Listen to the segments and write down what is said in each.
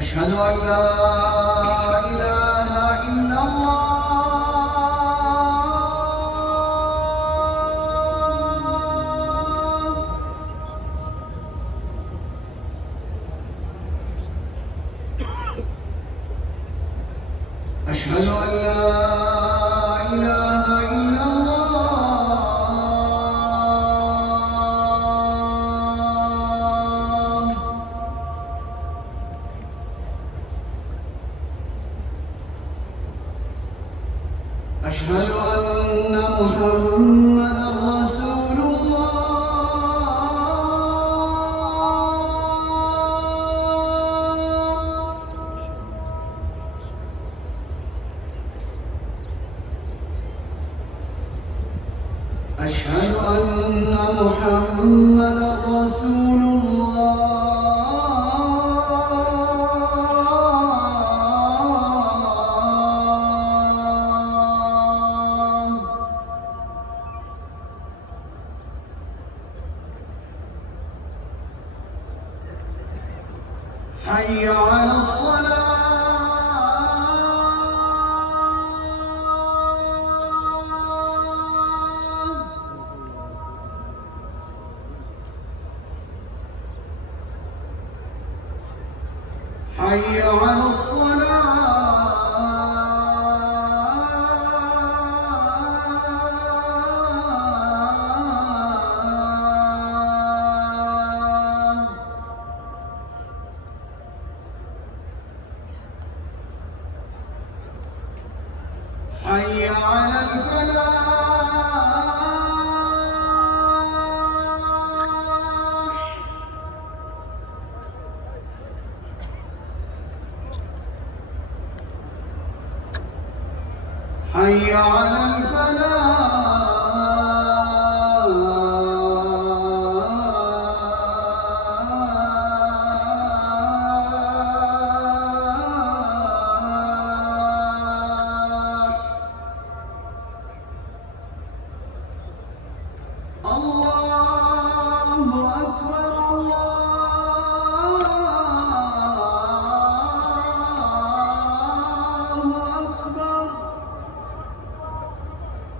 أشهد أن لا إله إلا الله. أشهد أن لا إله إلا الله. أشهد أن محمدًا رسول الله. أشهد أن محمدًا رسول الله. حي على الصلاة. حي على الصلاة. حي على الفلاح. حي على الفلاح. الله أكبر الله أكبر.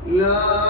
لا